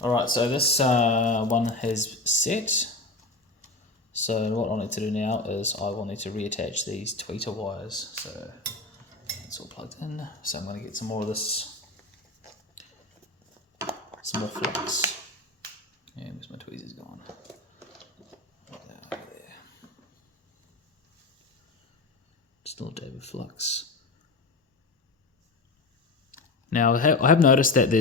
Alright, so this one has set. So what I need to do now is I will need to reattach these tweeter wires. So it's all plugged in. So I'm going to get some more of this, some more flux. And where's my tweezers gone? Over there. Just a little dab of flux. Now I have noticed that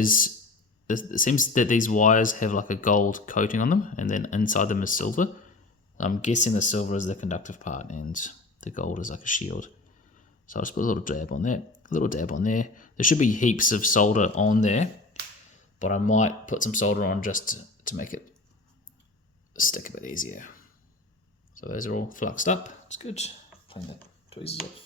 it seems that these wires have like a gold coating on them, and then inside them is silver. I'm guessing the silver is the conductive part and the gold is like a shield. So I'll just put a little dab on that, a little dab on there. There should be heaps of solder on there, but I might put some solder on just to make it stick a bit easier. So those are all fluxed up. It's good. Clean the tweezers off.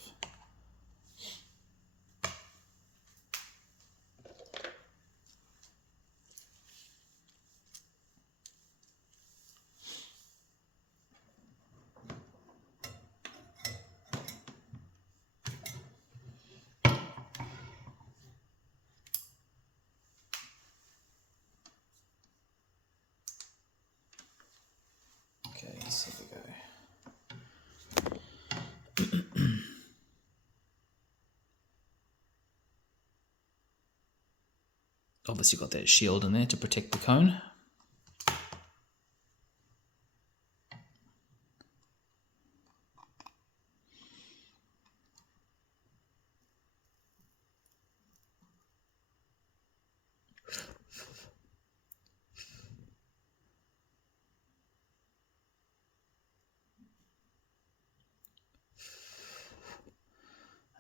Okay, so here we go. Obviously got that shield in there to protect the cone.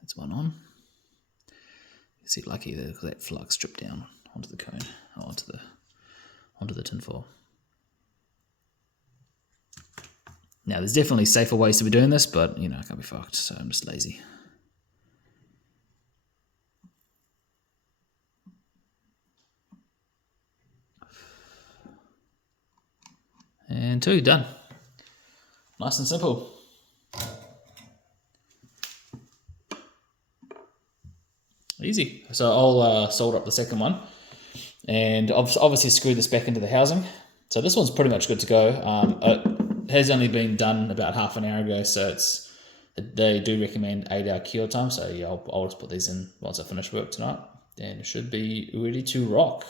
That's one on. You see, lucky that flux dripped down onto the cone, or onto the tinfoil. Now, there's definitely safer ways to be doing this, but you know, I can't be fucked, so I'm just lazy. And two, done. Nice and simple. Easy. So I'll solder up the second one, and obviously screw this back into the housing. So this one's pretty much good to go. It has only been done about half an hour ago, so they do recommend 8-hour cure time. So yeah, I'll just put these in once I finish work tonight, and it should be ready to rock.